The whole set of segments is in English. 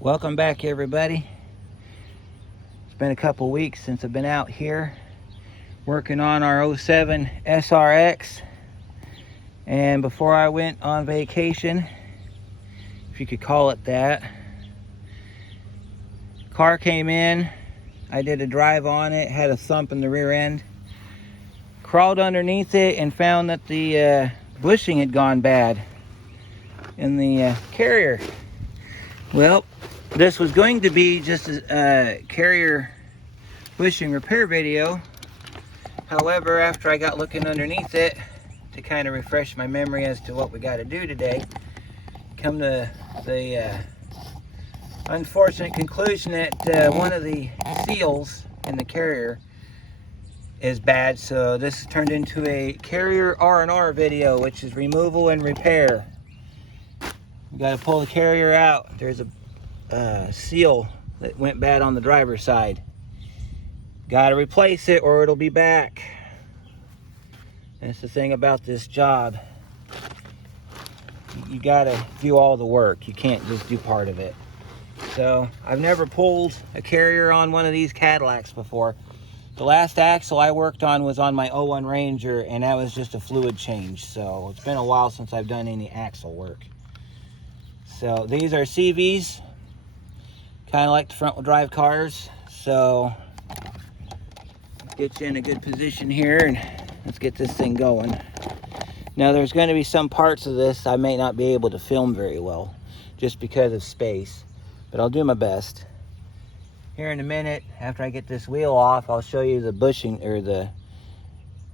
Welcome back, everybody. It's been a couple weeks since I've been out here working on our 07 SRX. And before I went on vacation, if you could call it that, car came in. I did a drive on it, had a thump in the rear end. Crawled underneath it and found that the bushing had gone bad in the carrier. Well, this was going to be just a carrier bushing repair video. However, after I got looking underneath it to kind of refresh my memory as to what we got to do today, come to the unfortunate conclusion that one of the seals in the carrier is bad. So this turned into a carrier R&R video, which is removal and repair. You got to pull the carrier out. There's a seal that went bad on the driver's side. Got to replace it or it'll be back. That's the thing about this job. You got to do all the work. You can't just do part of it. So I've never pulled a carrier on one of these Cadillacs before. The last axle I worked on was on my 01 Ranger, and that was just a fluid change. So it's been a while since I've done any axle work. So these are CVs, kind of like the front wheel drive cars. So get you in a good position here and let's get this thing going. Now there's going to be some parts of this I may not be able to film very well just because of space, but I'll do my best. Here in a minute, after I get this wheel off, I'll show you the bushing, or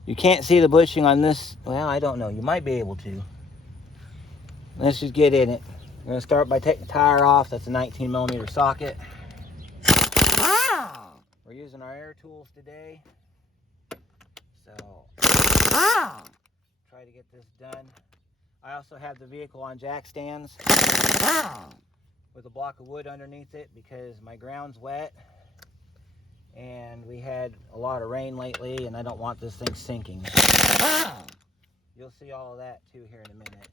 you can't see the bushing on this. Well, I don't know, you might be able to. Let's just get in it. We're going to start by taking the tire off. That's a 19mm socket. We're using our air tools today. So, try to get this done. I also have the vehicle on jack stands with a block of wood underneath it because my ground's wet. And we had a lot of rain lately and I don't want this thing sinking. You'll see all of that too here in a minute.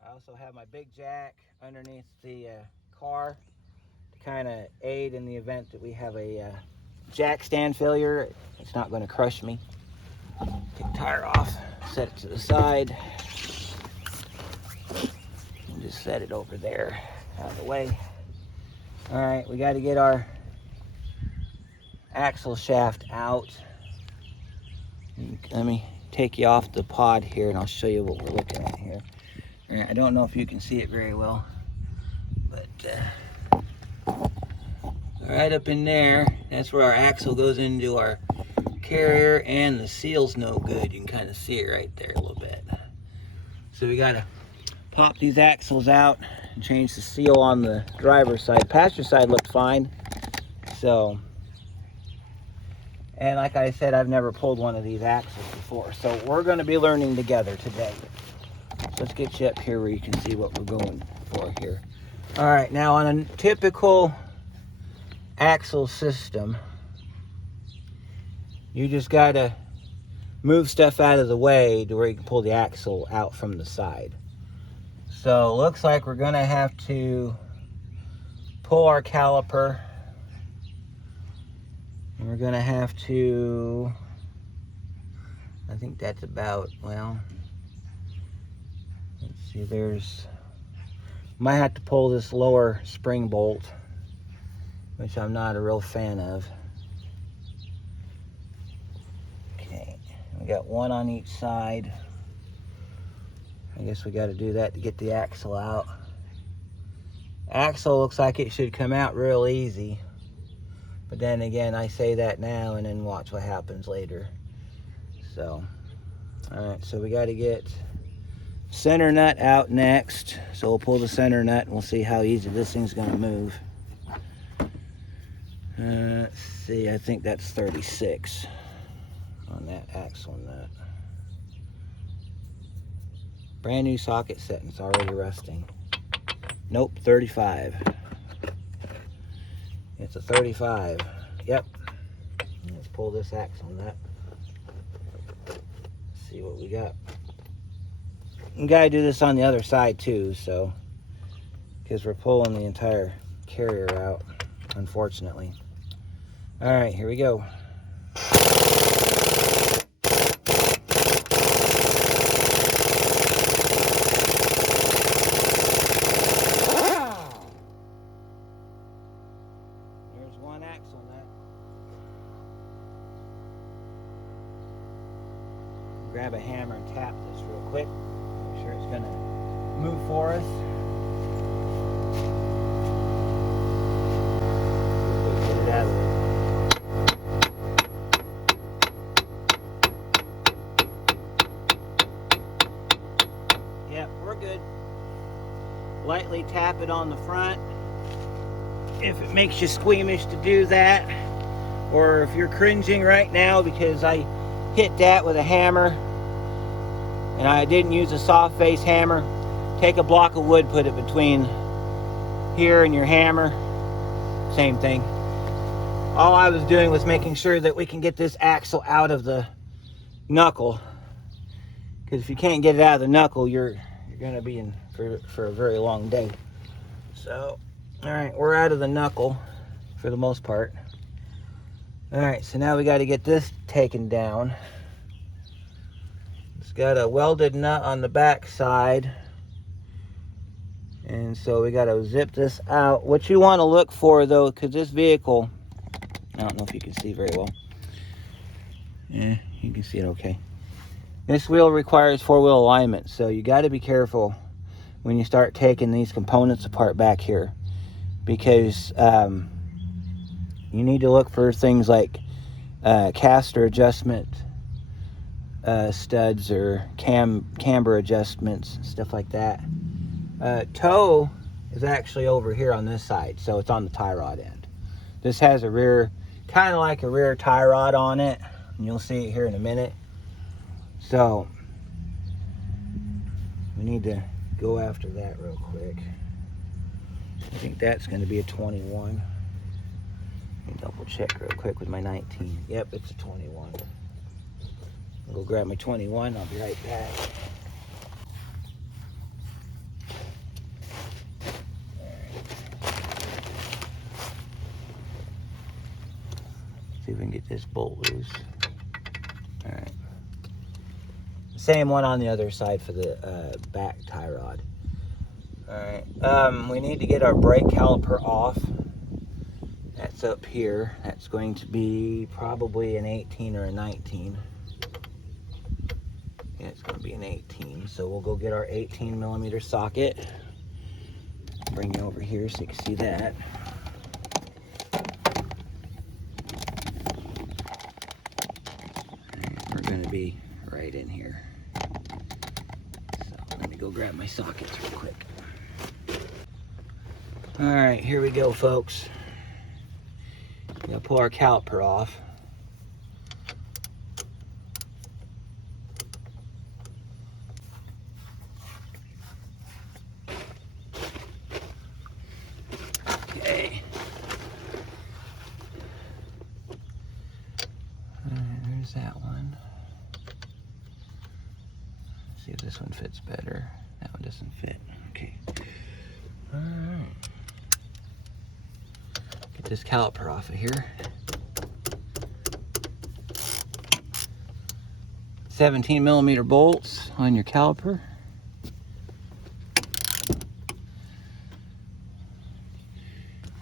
I also have my big jack underneath the car to kind of aid in the event that we have a jack stand failure. It's not going to crush me. Take the tire off, set it to the side, and just set it over there out of the way. All right, we got to get our axle shaft out. Let me take you off the pod here and I'll show you what we're looking at here. I don't know if you can see it very well, but right up in there, that's where our axle goes into our carrier, and the seal's no good. You can kind of see it right there a little bit. So we got to pop these axles out and change the seal on the driver's side. Passenger side looked fine. So, and like I said, I've never pulled one of these axles before. So we're going to be learning together today. So let's get you up here where you can see what we're going for here. All right, now on a typical axle system, you just got to move stuff out of the way to where you can pull the axle out from the side. So it looks like we're going to have to pull our caliper. And we're going to have to, I think that's about, well, let's see, might have to pull this lower spring bolt, which I'm not a real fan of. Okay, we got one on each side. I guess we got to do that to get the axle out. Axle looks like it should come out real easy. But then again, I say that now and then watch what happens later. So, all right, so we got to get center nut out next. So we'll pull the center nut and we'll see how easy this thing's going to move. Let's see, I think that's 36 on that axle nut. Brand new socket set and it's already rusting. Nope, 35. It's a 35. Yep. Let's pull this axle nut. See what we got. You gotta do this on the other side too, so, because we're pulling the entire carrier out, unfortunately. All right, here we go. There's one axle nut. Grab a hammer and tap this real quick. Make sure it's gonna move for us. Get it out of there. Yep, we're good. Lightly tap it on the front. If it makes you squeamish to do that, or if you're cringing right now because I hit that with a hammer and I didn't use a soft face hammer, take a block of wood, put it between here and your hammer. Same thing. All I was doing was making sure that we can get this axle out of the knuckle, because if you can't get it out of the knuckle, you're gonna be in for a very long day. So, all right, we're out of the knuckle for the most part. All right, so now we got to get this taken down. It's got a welded nut on the back side, and so we got to zip this out. What you want to look for though, because this vehicle, I don't know if you can see very well. Yeah, you can see it okay. This wheel requires four-wheel alignment, so you got to be careful when you start taking these components apart back here, because you need to look for things like caster adjustment studs or camber adjustments, stuff like that. Toe is actually over here on this side, so it's on the tie rod end. This has a rear, kind of like a rear tie rod on it, and you'll see it here in a minute. So we need to go after that real quick. I think that's going to be a 21. Let me double check real quick with my 19. Yep, it's a 21. I'll go grab my 21. I'll be right back. See if we can get this bolt loose. All right. Same one on the other side for the back tie rod. All right. We need to get our brake caliper off. That's up here. That's going to be probably an 18 or a 19. Yeah, it's going to be an 18. So we'll go get our 18 millimeter socket. Bring you over here so you can see that. And we're going to be right in here. So let me go grab my sockets real quick. All right, here we go, folks. We'll pull our caliper off. Okay. All right, there's that one. Let's see if this one fits better. That one doesn't fit. Okay. All right. Get this caliper off of here. 17 millimeter bolts on your caliper.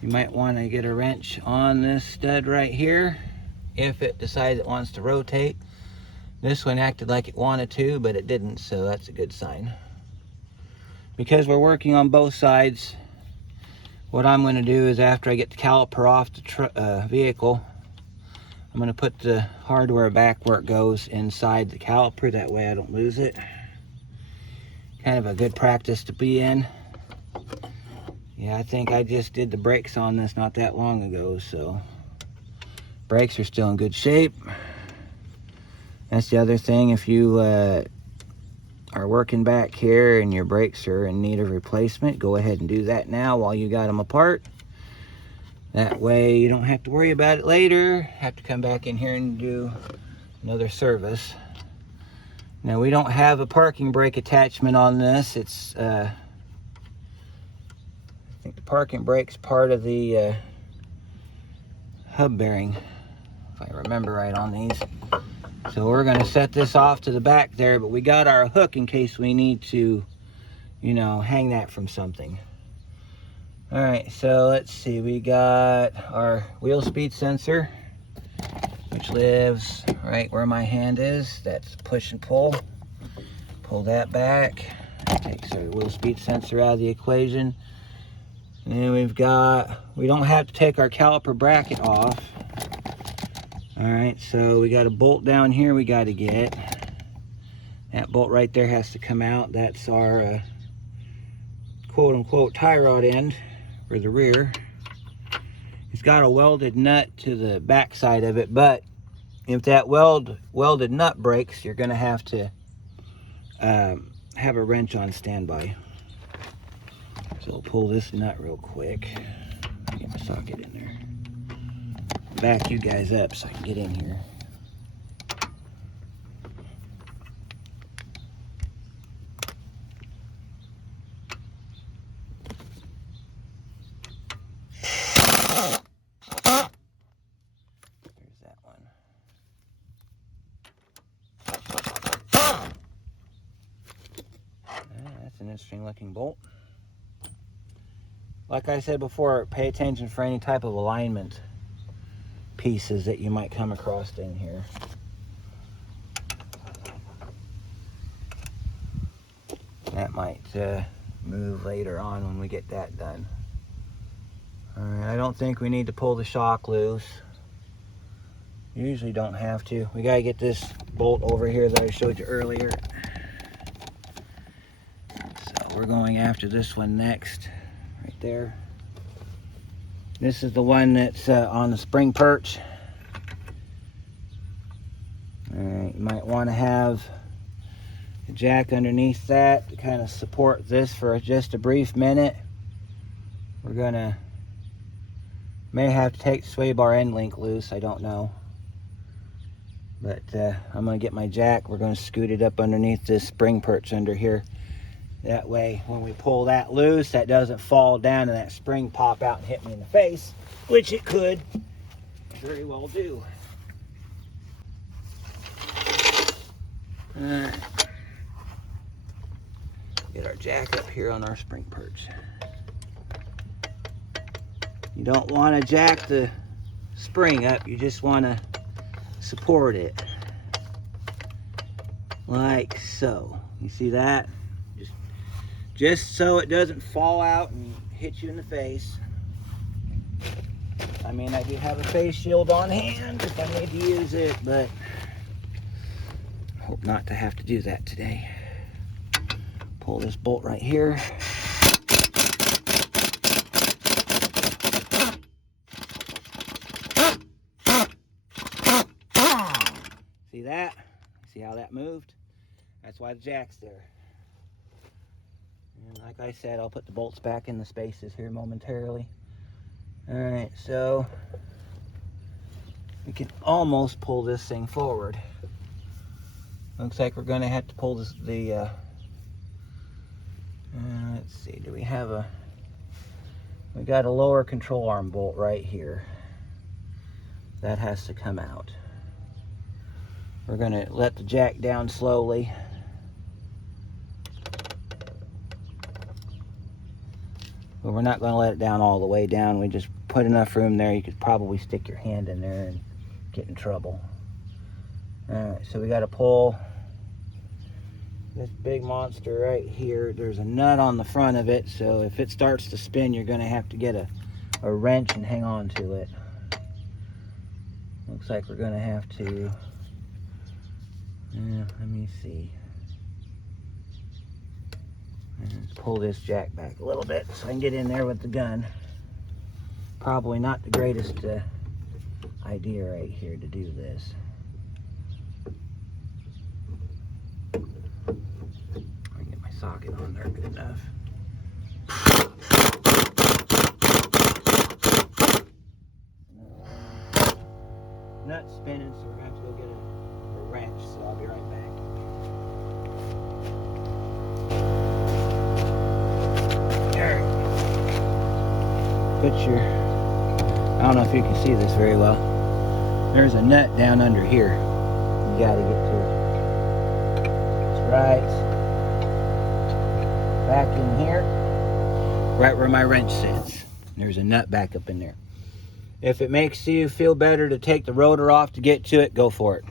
You might want to get a wrench on this stud right here if it decides it wants to rotate. This one acted like it wanted to, but it didn't, so that's a good sign. Because we're working on both sides, what I'm going to do is after I get the caliper off the vehicle, I'm going to put the hardware back where it goes inside the caliper. That way I don't lose it. Kind of a good practice to be in. Yeah, I think I just did the brakes on this not that long ago, so brakes are still in good shape. That's the other thing. If you are working back here and your brakes are in need of replacement, go ahead and do that now while you got them apart. That way you don't have to worry about it later. Have to come back in here and do another service. Now we don't have a parking brake attachment on this. It's I think the parking brake's part of the hub bearing, if I remember right on these. So we're going to set this off to the back there, but we got our hook in case we need to, you know, hang that from something. All right, so let's see. We got our wheel speed sensor, which lives right where my hand is. That's push and pull. Pull that back. Takes our wheel speed sensor out of the equation. And then we don't have to take our caliper bracket off. All right, so we got a bolt down here we got to get. That bolt right there has to come out. That's our quote-unquote tie rod end for the rear. It's got a welded nut to the back side of it, but if that welded nut breaks, you're going to have a wrench on standby. So I'll pull this nut real quick. Get my socket in there. Back you guys up so I can get in here. There's that one. That's an interesting looking bolt. Like I said before, pay attention for any type of alignment pieces that you might come across in here. That might move later on when we get that done. Alright, I don't think we need to pull the shock loose. Usually don't have to. We gotta get this bolt over here that I showed you earlier. So we're going after this one next. Right there. This is the one that's on the spring perch. Alright, you might want to have a jack underneath that to kind of support this for just a brief minute. We're gonna may have to take the sway bar end link loose, I don't know. But I'm gonna get my jack. We're gonna scoot it up underneath this spring perch under here. That way, when we pull that loose, that doesn't fall down and that spring pop out and hit me in the face, which it could very well do. Get our jack up here on our spring perch. You don't want to jack the spring up, you just want to support it. Like so. You see that? Just so it doesn't fall out and hit you in the face. I mean, I do have a face shield on hand if I need to use it, but I hope not to have to do that today. Pull this bolt right here. See that? See how that moved? That's why the jack's there. And like I said, I'll put the bolts back in the spaces here momentarily. Alright, so we can almost pull this thing forward. Looks like we're going to have to pull this, let's see, do we have we got a lower control arm bolt right here. That has to come out. We're going to let the jack down slowly. But we're not going to let it down all the way down. We just put enough room there you could probably stick your hand in there and get in trouble. Alright, so we got to pull this big monster right here. There's a nut on the front of it, so if it starts to spin, you're going to have to get a wrench and hang on to it. Looks like we're going to have to, let me see. Let's pull this jack back a little bit so I can get in there with the gun. Probably not the greatest idea right here to do this. I can get my socket on there good enough. Nut's spinning, so we're going to have to go get a wrench, so I'll be right back. There. Put your, I don't know if you can see this very well. There's a nut down under here. You gotta get to it. It's right back in here, right where my wrench sits. There's a nut back up in there. If it makes you feel better to take the rotor off to get to it, go for it.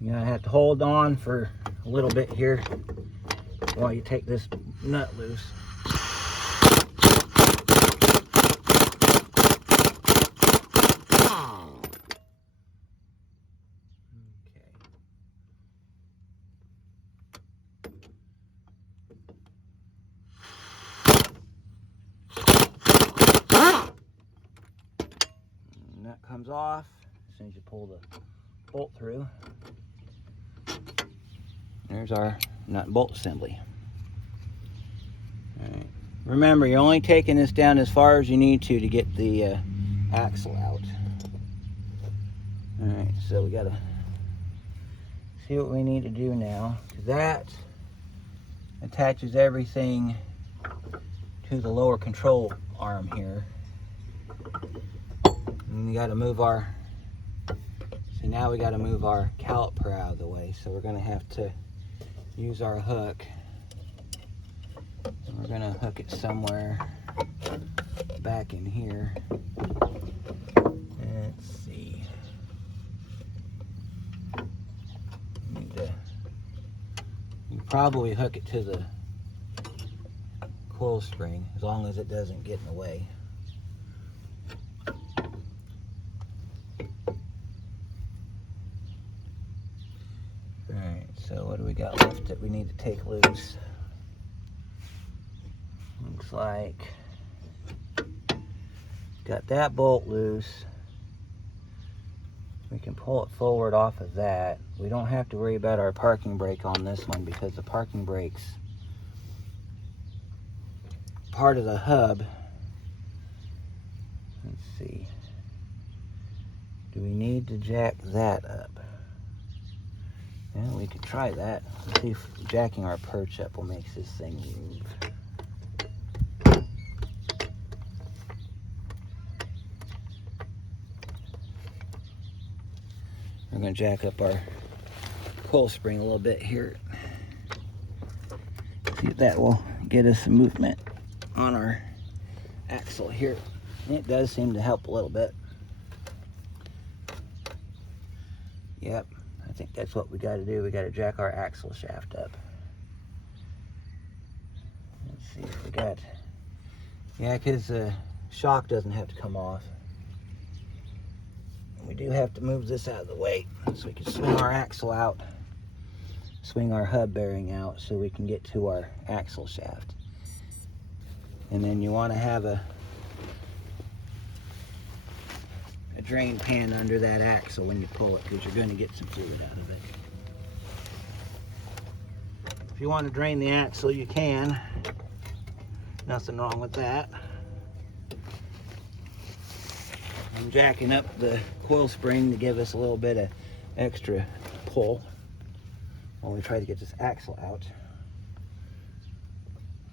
You're gonna have to hold on for a little bit here while you take this nut loose. Nut comes off as soon as you pull the bolt through. There's our nut and bolt assembly. All right. Remember, you're only taking this down as far as you need to get the axle out. All right, so we gotta see what we need to do now. That attaches everything to the lower control arm here. And we got to move our, see, now we got to move our caliper out of the way. So we're going to have to use our hook. And we're going to hook it somewhere back in here. Let's see. You probably hook it to the coil spring as long as it doesn't get in the way. Alright, so what do we got left that we need to take loose? Looks like got that bolt loose. We can pull it forward off of that. We don't have to worry about our parking brake on this one because the parking brake's part of the hub. Let's see. Do we need to jack that up? Yeah, we could try that. Let's see if jacking our perch up will make this thing move. We're going to jack up our coil spring a little bit here. See if that will get us some movement on our axle here. And it does seem to help a little bit. Yep, I think that's what we got to do. We got to jack our axle shaft up. Let's see if we got, yeah, because the shock doesn't have to come off. We do have to move this out of the way so we can swing our axle out, swing our hub bearing out so we can get to our axle shaft. And then you want to have a drain pan under that axle when you pull it because you're going to get some fluid out of it. If you want to drain the axle, you can. Nothing wrong with that. I'm jacking up the coil spring to give us a little bit of extra pull while we try to get this axle out.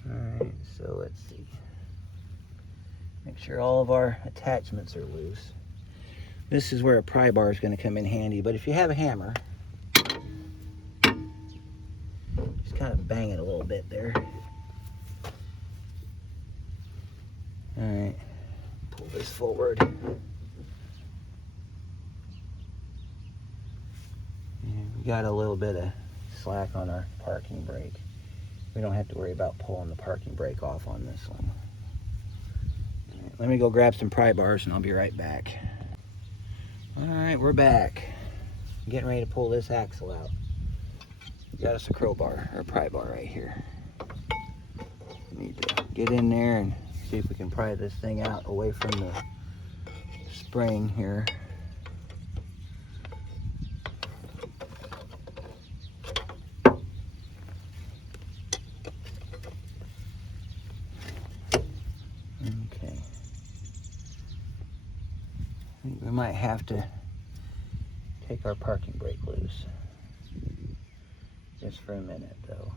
Alright, so let's see. Make sure all of our attachments are loose. This is where a pry bar is going to come in handy, but if you have a hammer, just kind of bang it a little bit there. Alright, pull this forward. We got a little bit of slack on our parking brake. We don't have to worry about pulling the parking brake off on this one. Right, let me go grab some pry bars and I'll be right back. Alright, we're back. I'm getting ready to pull this axle out. We got us a crowbar, or a pry bar right here. We need to get in there and see if we can pry this thing out away from the spring here. Okay. I think we might have to take our parking brake loose. If this for a minute though.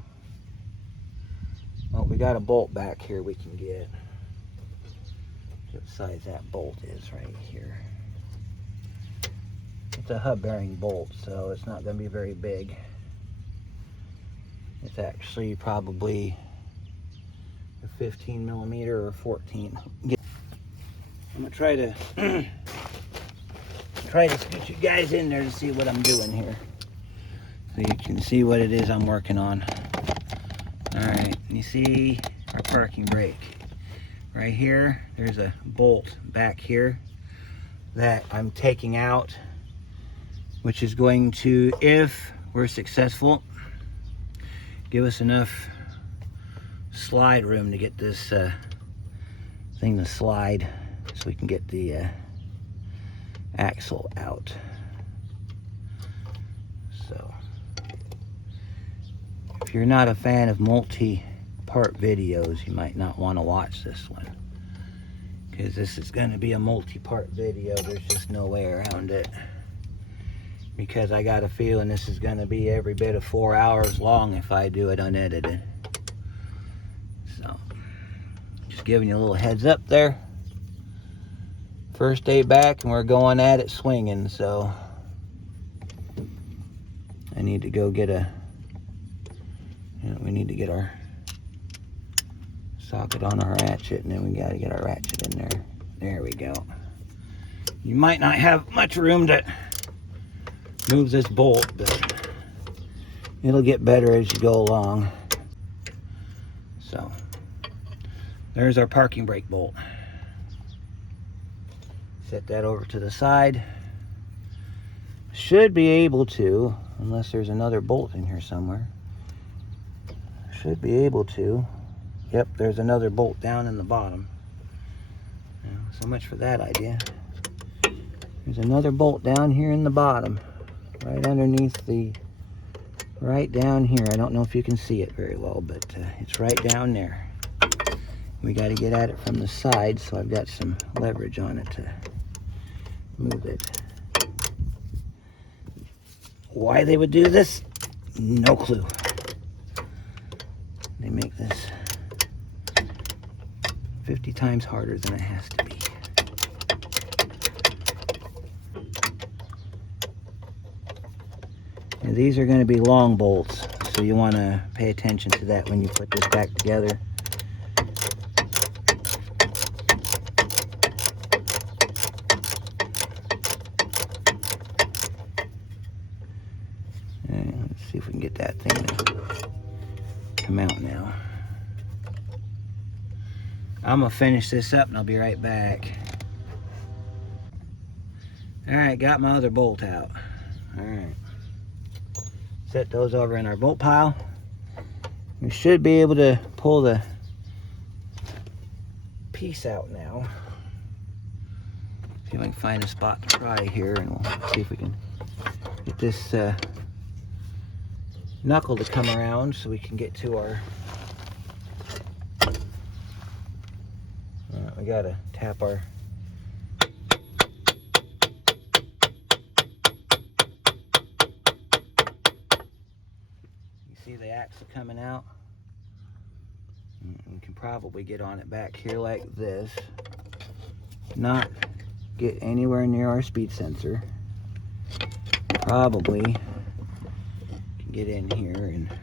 Well, we got a bolt back here we can get. What size that bolt is right here. It's a hub bearing bolt, so it's not going to be very big. It's actually probably a 15 millimeter or 14. I'm going to try to scoot you guys in there to see what I'm doing here, so you can see what it is I'm working on. Alright, you see our parking brake. Right here, there's a bolt back here that I'm taking out, which is going to, if we're successful, give us enough slide room to get this thing to slide, so we can get the axle out. So if you're not a fan of multi-part videos, you might not want to watch this one, because this is going to be a multi-part video. There's just no way around it, because I got a feeling this is going to be every bit of 4 hours long if I do it unedited. So just giving you a little heads up there. First day back and we're going at it swinging, so I need to go get we need to get our socket on our ratchet, and then we got to get our ratchet in there. There we go. You might not have much room to move this bolt, but it'll get better as you go along. So there's our parking brake bolt. Set that over to the side. Should be able to, unless there's another bolt in here somewhere. Should be able to. Yep, there's another bolt down in the bottom. So much for that idea. There's another bolt down here in the bottom, right underneath the, right down here. I don't know if you can see it very well, but it's right down there. We got to get at it from the side, so I've got some leverage on it to move it. Why they would do this? No clue. They make this 50 times harder than it has to be. And these are going to be long bolts, so you want to pay attention to that when you put this back together. And let's see if we can get that thing to come out now. I'm going to finish this up and I'll be right back. Alright, got my other bolt out. Alright. Set those over in our bolt pile. We should be able to pull the piece out now. See if I can find a spot to pry here, and we'll see if we can get this knuckle to come around so we can get to our... we gotta tap our... See the axle coming out? We can probably get on it back here like this. Not get anywhere near our speed sensor. Probably can get in here and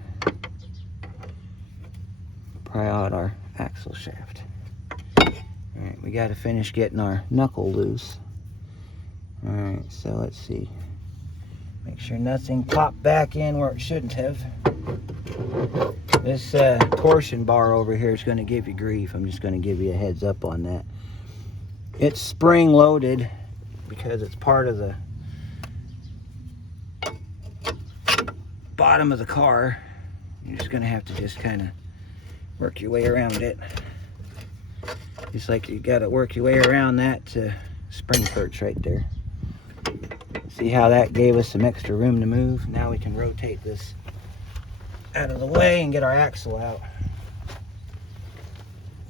pry out our axle shaft. Alright, we got to finish getting our knuckle loose. Alright, so let's see. Make sure nothing popped back in where it shouldn't have. This torsion bar over here is going to give you grief. I'm just going to give you a heads up on that. It's spring loaded because it's part of the bottom of the car. You're just going to have to just kind of work your way around it. Just like you got to work your way around that spring perch right there. See how that gave us some extra room to move? Now we can rotate this out of the way and get our axle out.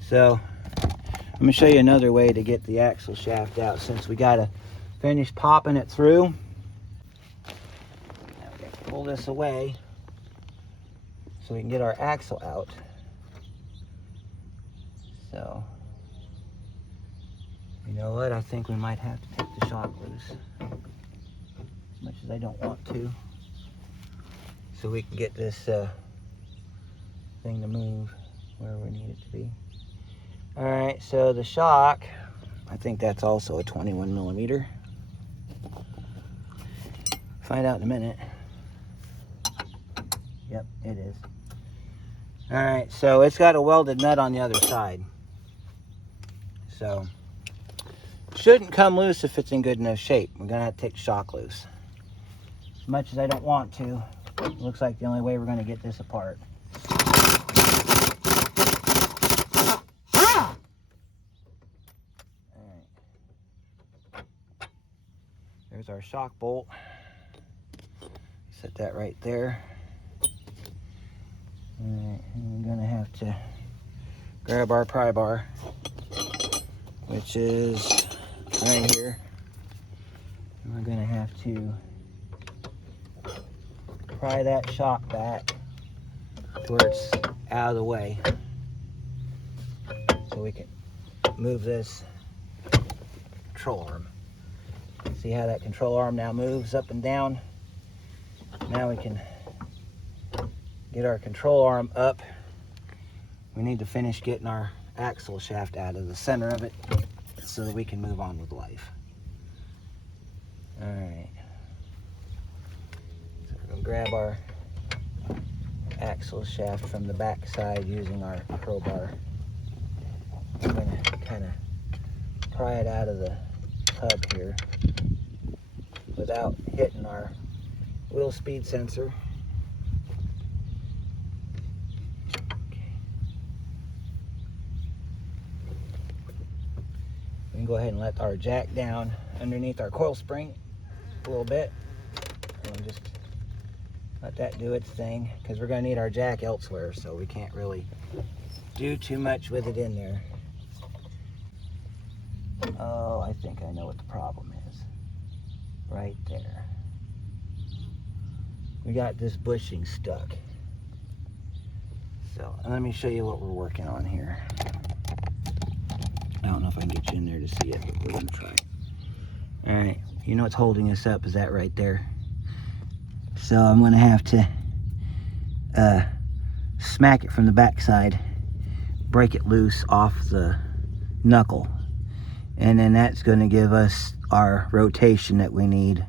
So I'm going to show you another way to get the axle shaft out, since we got to finish popping it through. Now we got to pull this away. so we can get our axle out. So, you know what? I think we might have to take the shock loose, as much as I don't want to, so we can get this thing to move where we need it to be. All right, so the shock, I think that's also a 21 millimeter. Find out in a minute. Yep, it is. All right, so it's got a welded nut on the other side. So, shouldn't come loose if it's in good enough shape. We're gonna have to take the shock loose. As much as I don't want to, it looks like the only way we're gonna get this apart. There's our shock bolt. Set that right there. Alright, and we're gonna have to grab our pry bar, which is right here. And we're gonna have to pry that shock back to where it's out of the way, so we can move this control arm. See how that control arm now moves up and down? Now we can get our control arm up. We need to finish getting our axle shaft out of the center of it so that we can move on with life. All right. So we're gonna grab our axle shaft from the back side using our crowbar. We're gonna kind of pry it out of the hub here without hitting our wheel speed sensor. Okay. We can go ahead and let our jack down underneath our coil spring a little bit. And just let that do its thing, because we're going to need our jack elsewhere, so we can't really do too much with it in there. Oh, I think I know what the problem is. Right there. We got this bushing stuck. So let me show you what we're working on here. I don't know if I can get you in there to see it, but we're gonna try. All right, you know what's holding us up is that right there. So I'm gonna have to smack it from the backside, break it loose off the knuckle, and then that's gonna give us our rotation that we need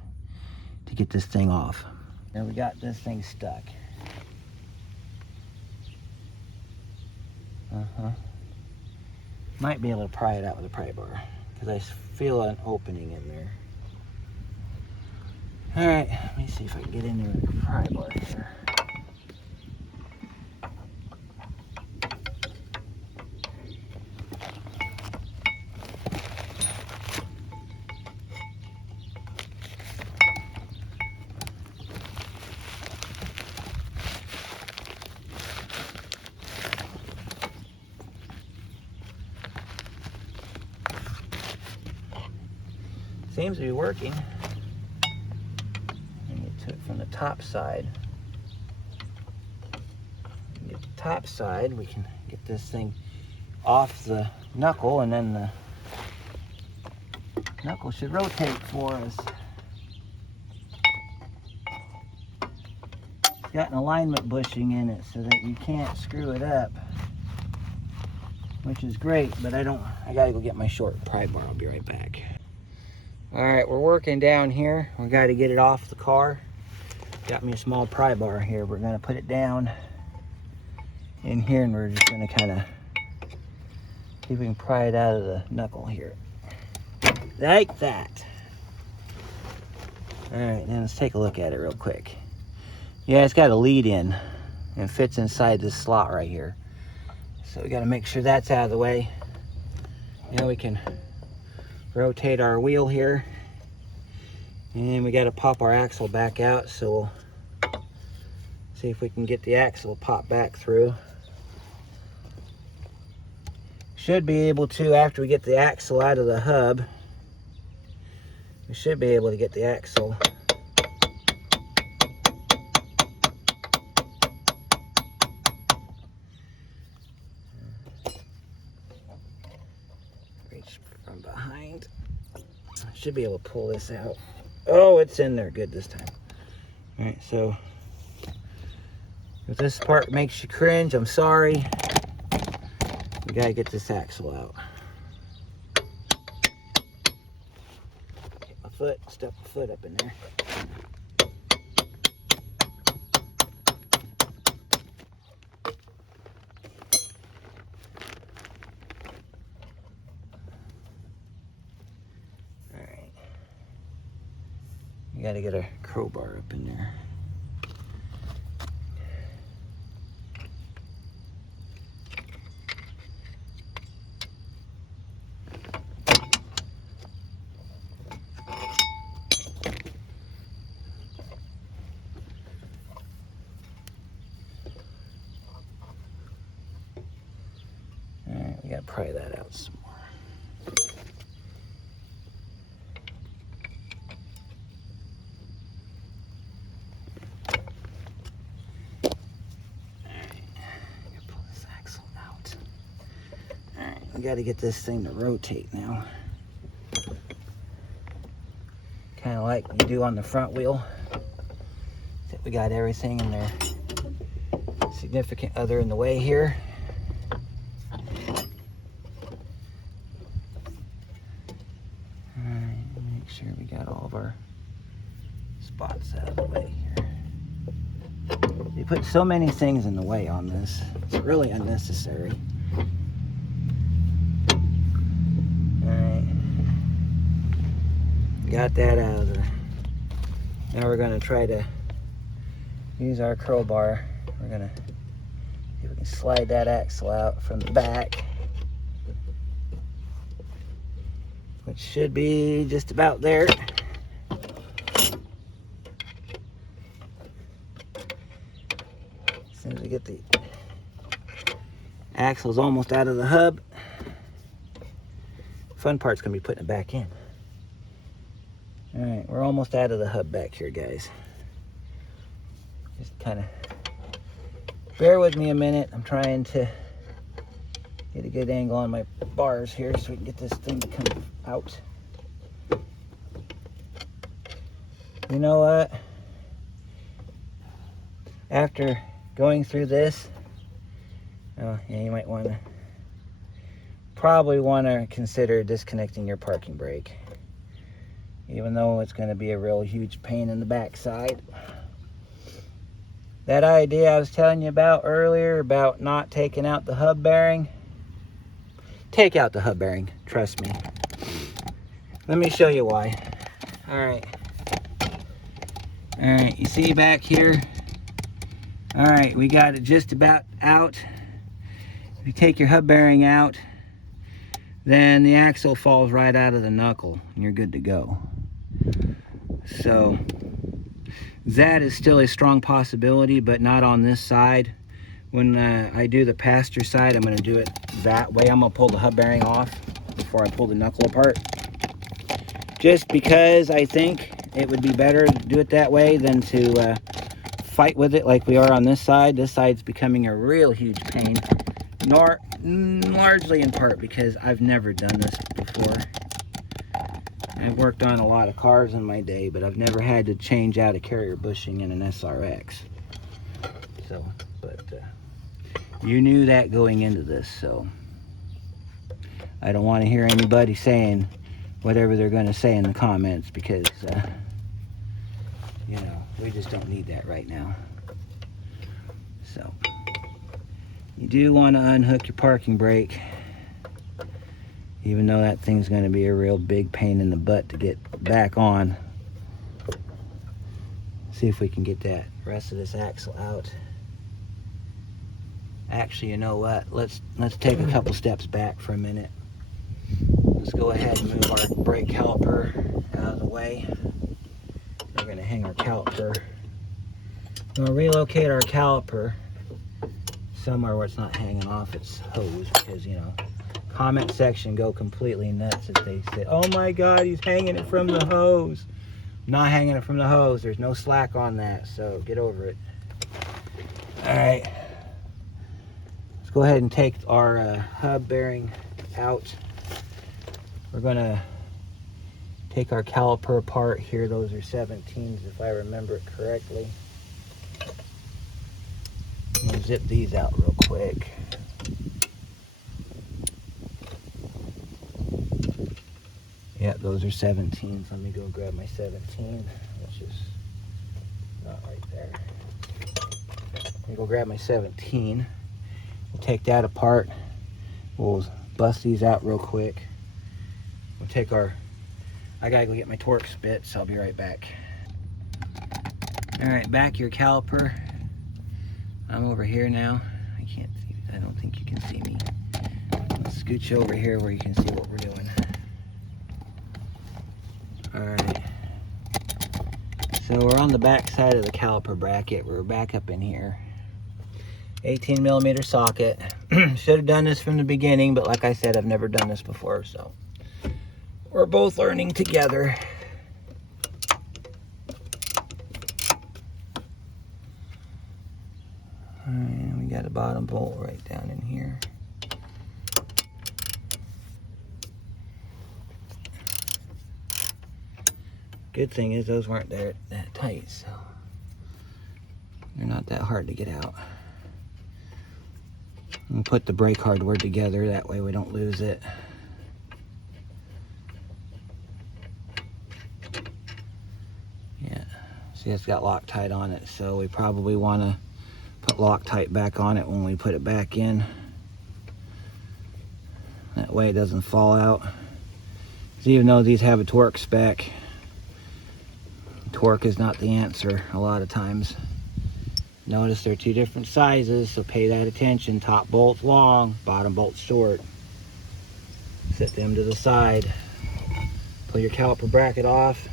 to get this thing off. And we got this thing stuck. Might be able to pry it out with a pry bar, because I feel an opening in there. All right, let me see if I can get in there with a pry bar here. Seems to be working. And get to it from the top side. Get the top side, we can get this thing off the knuckle, and then the knuckle should rotate for us. It's got an alignment bushing in it so that you can't screw it up, which is great, but I gotta go get my short pry bar. I'll be right back. All right, we're working down here. We got to get it off the car. Got me a small pry bar here. We're gonna put it down in here, and we're just gonna kind of see if we can pry it out of the knuckle here. Like that. All right, then let's take a look at it real quick. Yeah, it's got a lead in and fits inside this slot right here. So we got to make sure that's out of the way. Now we can rotate our wheel here, and we got to pop our axle back out, so we'll see if we can get the axle pop back through. Should be able to, after we get the axle out of the hub, we should be able to get the axle behind. I should be able to pull this out. Oh, it's in there good this time. All right, so if this part makes you cringe, I'm sorry. We gotta get this axle out. Hit my foot, stuck my foot up in there. Alright. We gotta get a crowbar up in there. We gotta pry that out some more. Alright, gotta pull this axle out. Alright, we gotta get this thing to rotate now. Kind of like we do on the front wheel. Except we got everything in their significant other in the way here. Make sure we got all of our spots out of the way here. They put so many things in the way on this. It's really unnecessary. Alright. Got that out of there. Now we're going to try to use our crowbar. We're going to see if we can slide that axle out from the back. Which should be just about there. As soon as we get the axles almost out of the hub, fun part's gonna be putting it back in. All right, we're almost out of the hub back here, guys. Just kind of bear with me a minute. I'm trying to get a good angle on my bars here so we can get this thing to come out. You know what? After going through this, oh yeah, you might probably want to consider disconnecting your parking brake. Even though it's going to be a real huge pain in the backside. That idea I was telling you about earlier about not taking out the hub bearing. Take out the hub bearing, trust me. Let me show you why. Alright, you see back here? Alright, we got it just about out. If you take your hub bearing out, then the axle falls right out of the knuckle and you're good to go. So that is still a strong possibility, but not on this side. When I do the passenger side, I'm going to do it that way. I'm going to pull the hub bearing off before I pull the knuckle apart. Just because I think it would be better to do it that way than to fight with it like we are on this side. This side's becoming a real huge pain. Largely in part because I've never done this before. I've worked on a lot of cars in my day, but I've never had to change out a carrier bushing in an SRX. So, but you knew that going into this, so I don't want to hear anybody saying whatever they're going to say in the comments because, you know, we just don't need that right now. So, you do want to unhook your parking brake, even though that thing's going to be a real big pain in the butt to get back on. See if we can get that rest of this axle out. Actually, you know what? Let's take a couple steps back for a minute. Let's go ahead and move our brake caliper out of the way. We're going to hang our caliper. We'll relocate our caliper somewhere where it's not hanging off its hose, because, you know, comment section go completely nuts if they say, oh my god, he's hanging it from the hose. I'm not hanging it from the hose. There's no slack on that, so get over it. Alright, let's go ahead and take our hub bearing out. We're gonna take our caliper apart here. Those are 17s if I remember it correctly. I'm gonna zip these out real quick. Yeah, those are 17s. Let me go grab my 17, which is not right there. Let me go grab my 17. We'll take that apart. We'll bust these out real quick. We'll take our, I gotta go get my torque spit, so I'll be right back. All right, back your caliper. I'm over here now. I can't see, I don't think you can see me. Let's scooch over here where you can see what we're doing. All right. So we're on the back side of the caliper bracket. We're back up in here. 18 millimeter socket. Should have done this from the beginning, but like I said, I've never done this before, so we're both learning together. Alright, we got a bottom bolt right down in here. Good thing is those weren't that tight, so they're not that hard to get out. And put the brake hardware together, that way we don't lose it. Yeah, see, it's got Loctite on it, so we probably want to put Loctite back on it when we put it back in. That way it doesn't fall out. So even though these have a torque spec, torque is not the answer a lot of times. Notice they're two different sizes, so pay that attention. Top bolt's long, bottom bolt's short. Set them to the side. Pull your caliper bracket off.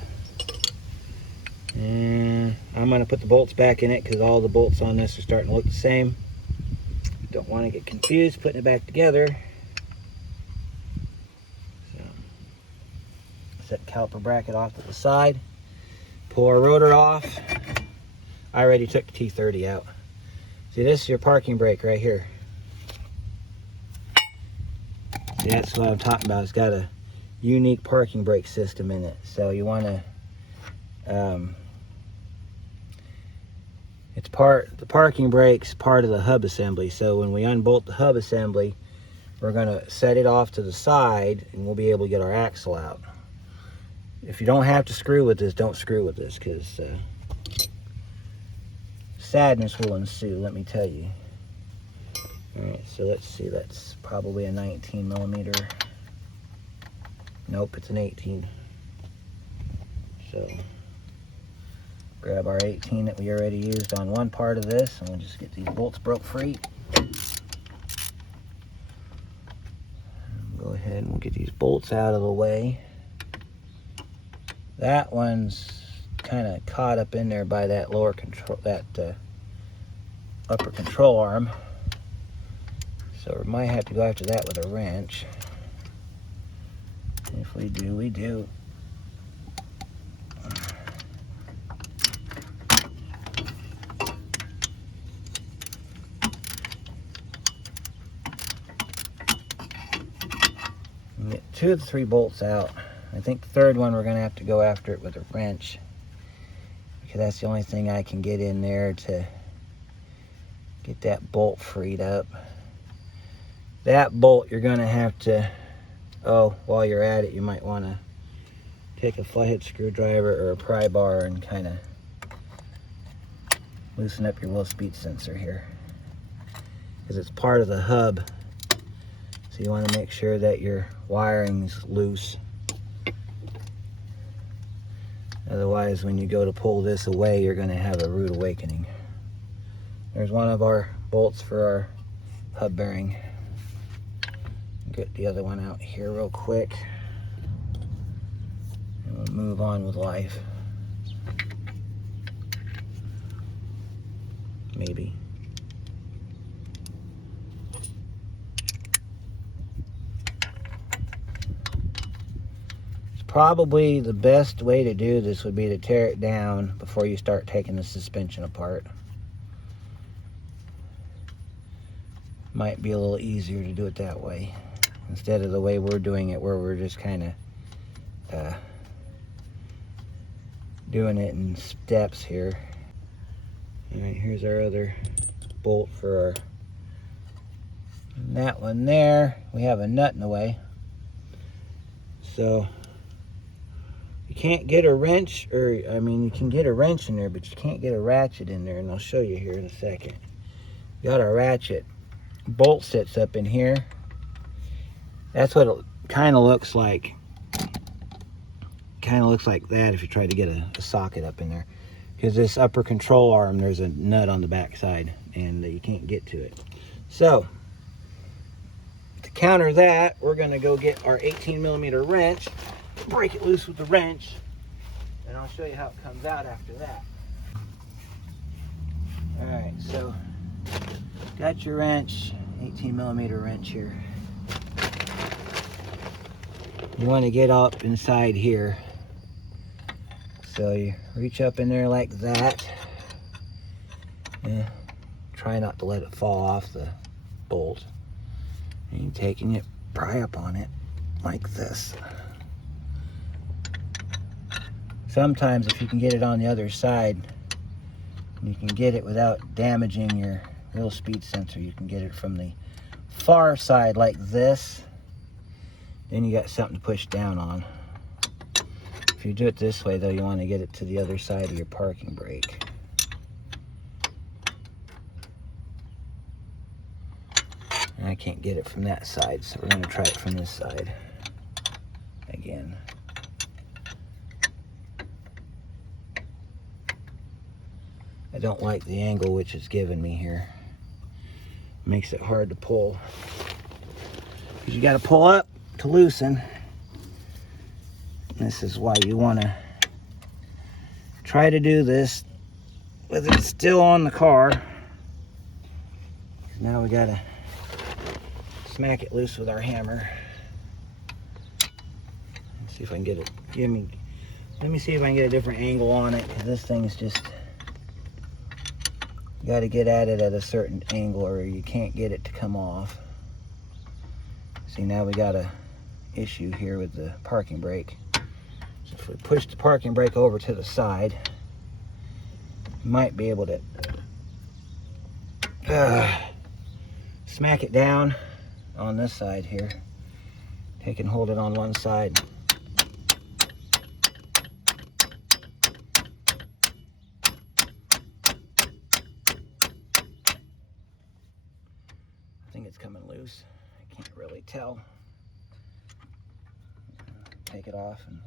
And I'm going to put the bolts back in it because all the bolts on this are starting to look the same. Don't want to get confused putting it back together. So, set the caliper bracket off to the side. Pull our rotor off. I already took the T30 out. See, this is your parking brake right here. See, that's what I'm talking about. It's got a unique parking brake system in it. So you want to, the parking brake's part of the hub assembly. So when we unbolt the hub assembly, we're going to set it off to the side and we'll be able to get our axle out. If you don't have to screw with this, don't screw with this, because sadness will ensue, let me tell you. Alright, so let's see, that's probably a 19 millimeter. Nope, it's an 18. So, grab our 18 that we already used on one part of this, and we'll just get these bolts broke free. Go ahead and we'll get these bolts out of the way. That one's kind of caught up in there by that lower control, that upper control arm. So we might have to go after that with a wrench. If we do, we do. Get 2 of the 3 bolts out. I think the third one we're going to have to go after it with a wrench, because that's the only thing I can get in there to get that bolt freed up. That bolt you're going to have to, while you're at it, you might want to take a flathead screwdriver or a pry bar and kind of loosen up your low speed sensor here, because it's part of the hub. So you want to make sure that your wiring's loose. Otherwise, when you go to pull this away, you're going to have a rude awakening. There's one of our bolts for our hub bearing. Get the other one out here real quick, and we'll move on with life. Maybe. Probably the best way to do this would be to tear it down before you start taking the suspension apart. Might be a little easier to do it that way. instead of the way we're doing it, where we're just kind of doing it in steps here. All right, here's our other bolt for our, and that one there, we have a nut in the way. So you can't get a wrench, or I mean, you can get a wrench in there, but you can't get a ratchet in there, and I'll show you here in a second. Got our ratchet bolt sits up in here. That's what it kind of looks like. Kind of looks like that if you try to get a socket up in there, because this upper control arm, there's a nut on the back side and you can't get to it. So to counter that, we're going to go get our 18mm wrench, break it loose with the wrench, and I'll show you how it comes out after that. All right, so got your wrench, 18mm wrench here. You want to get up inside here. So you reach up in there like that. Try not to let it fall off the bolt. And you take and you pry up on it like this. Sometimes if you can get it on the other side, you can get it without damaging your wheel speed sensor. You can get it from the far side like this. Then you got something to push down on. If you do it this way though, you want to get it to the other side of your parking brake. And I can't get it from that side, so we're going to try it from this side again. I don't like the angle which it's given me here. Makes it hard to pull. Because you got to pull up to loosen. This is why you want to try to do this with it still on the car. Now we got to smack it loose with our hammer. Let's see if I can get it. Let me see if I can get a different angle on it, because this thing's just, you got to get at it at a certain angle or you can't get it to come off. See, now we got a issue here with the parking brake. So if we push the parking brake over to the side, you might be able to smack it down on this side here. Take and hold it on one side. I think it's coming loose. I can't really tell. Take it off and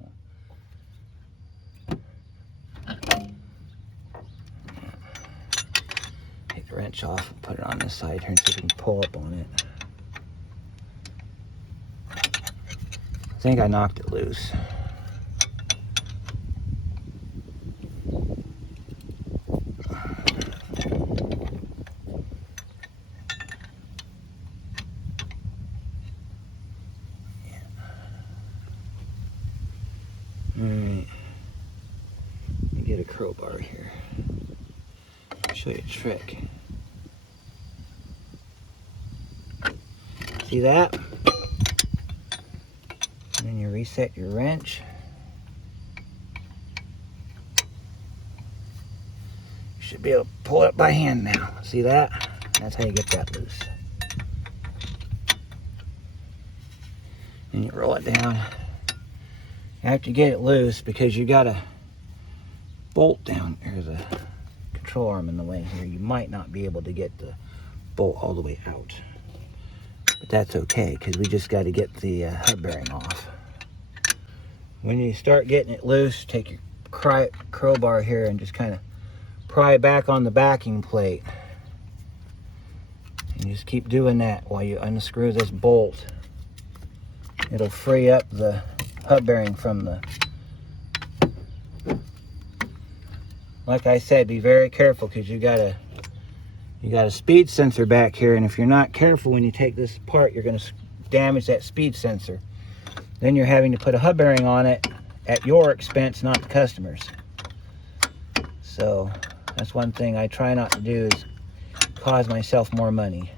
take the wrench off and put it on this side here so you can pull up on it. I think I knocked it loose. Alright, let me get a crowbar here. I'll show you a trick. See that? And then you reset your wrench. You should be able to pull it by hand now. See that? That's how you get that loose. And you roll it down. You have to get it loose because you got a bolt down. There's a control arm in the way here. You might not be able to get the bolt all the way out. But that's okay, because we just got to get the hub bearing off. When you start getting it loose, take your crowbar here and just kind of pry back on the backing plate. And just keep doing that while you unscrew this bolt. It'll free up the hub bearing from the, like I said, be very careful, because you got a speed sensor back here, and if you're not careful when you take this apart, you're going to damage that speed sensor. Then you're having to put a hub bearing on it at your expense, not the customer's. So that's one thing I try not to do, is cause myself more money.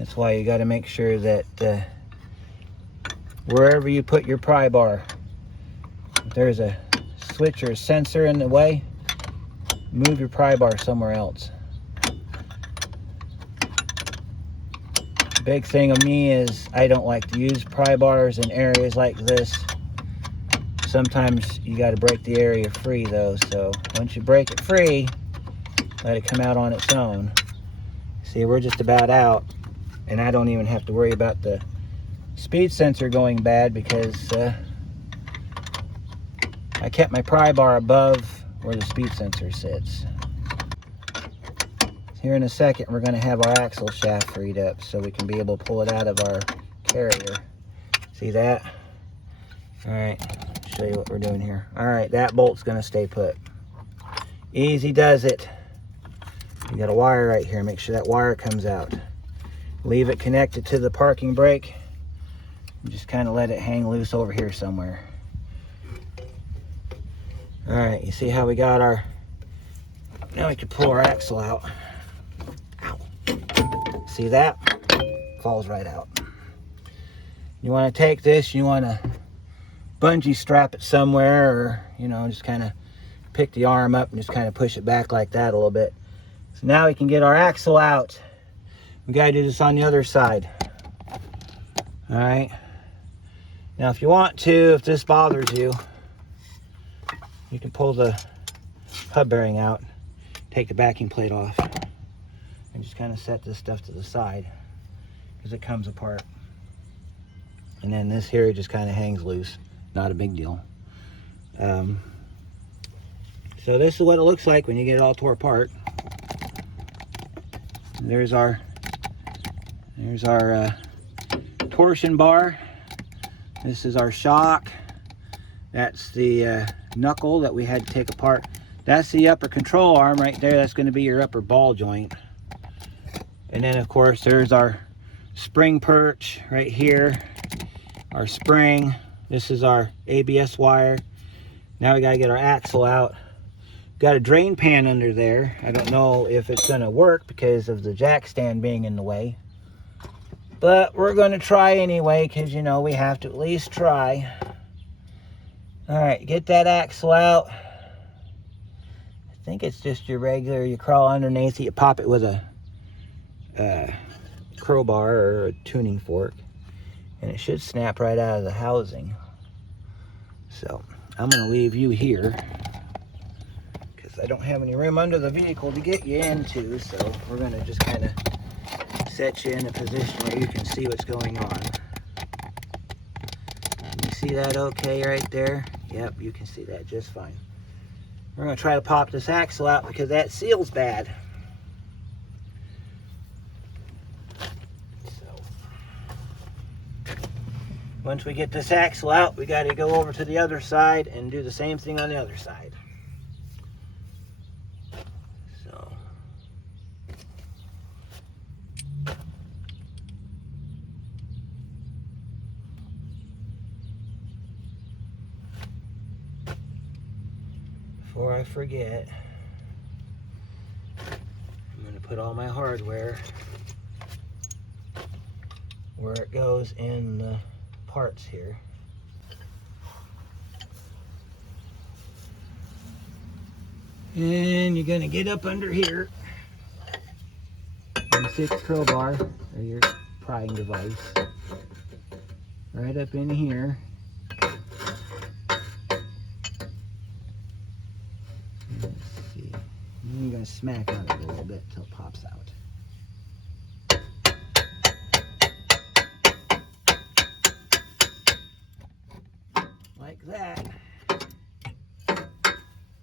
That's why you got to make sure that wherever you put your pry bar, if there's a switch or a sensor in the way, move your pry bar somewhere else. The big thing of me is I don't like to use pry bars in areas like this. Sometimes you got to break the area free though, so once you break it free, let it come out on its own. See, we're just about out, and I don't even have to worry about the speed sensor going bad because I kept my pry bar above where the speed sensor sits. Here in a second, we're going to have our axle shaft freed up so we can be able to pull it out of our carrier. See that? All right, show you what we're doing here. All right, that bolt's going to stay put. Easy does it. You got a wire right here. Make sure that wire comes out. Leave it connected to the parking brake. Just kind of let it hang loose over here somewhere. All right, you see how we got our, now we can pull our axle out. Ow. See that? Falls right out. You want to take this, you want to bungee strap it somewhere, or, you know, just kind of pick the arm up and just kind of push it back like that a little bit. So now we can get our axle out. We got to do this on the other side. All right. Now, if you want to, if this bothers you, you can pull the hub bearing out, take the backing plate off, and just kind of set this stuff to the side because it comes apart. And then this here just kind of hangs loose. Not a big deal. So this is what it looks like when you get it all tore apart. There's our torsion bar. This is our shock. That's the knuckle that we had to take apart. That's the upper control arm right there. That's going to be your upper ball joint. And then of course there's our spring perch right here. Our spring. This is our ABS wire. Now we got to get our axle out. Got a drain pan under there. I don't know if it's going to work because of the jack stand being in the way. But we're going to try anyway because, you know, we have to at least try. Alright, get that axle out. I think it's just your regular, you crawl underneath it, you pop it with a crowbar or a tuning fork. And it should snap right out of the housing. So, I'm going to leave you here. I don't have any room under the vehicle to get you into, so we're going to just kind of set you in a position where you can see what's going on. You see that okay right there? Yep, you can see that just fine. We're going to try to pop this axle out because that seal's bad. So, once we get this axle out, we got to go over to the other side and do the same thing on the other side. Before I forget, I'm going to put all my hardware where it goes in the parts here. And you're going to get up under here and stick the crowbar or your prying device right up in here. You're going to smack on it a little bit until it pops out. Like that.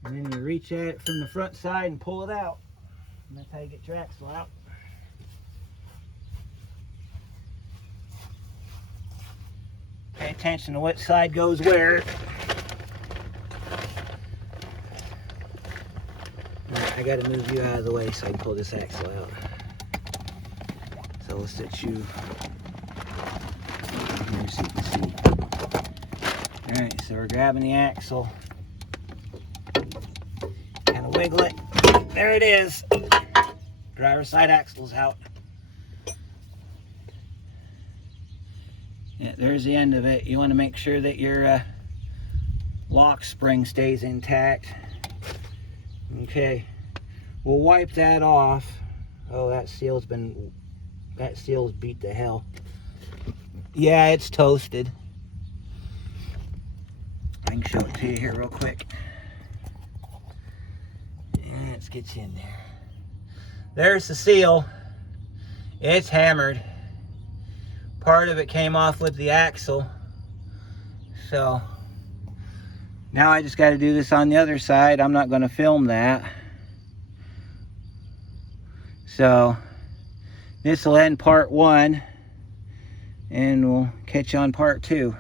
And then you reach at it from the front side and pull it out. And that's how you get your axle out. Pay attention to what side goes where. I got to move you out of the way so I can pull this axle out. So we'll set you here so you can see. Alright, so we're grabbing the axle. Kind of wiggle it. There it is. Driver's side axle's out. Yeah, there's the end of it. You want to make sure that your lock spring stays intact. Okay, we'll wipe that off. Oh, that seal's beat to hell. Yeah, it's toasted. I can show it to you here real quick. Yeah, let's get you in there. There's the seal. It's hammered. Part of it came off with the axle. So now I just got to do this on the other side. I'm not going to film that. So this will end part 1, and we'll catch you on part 2.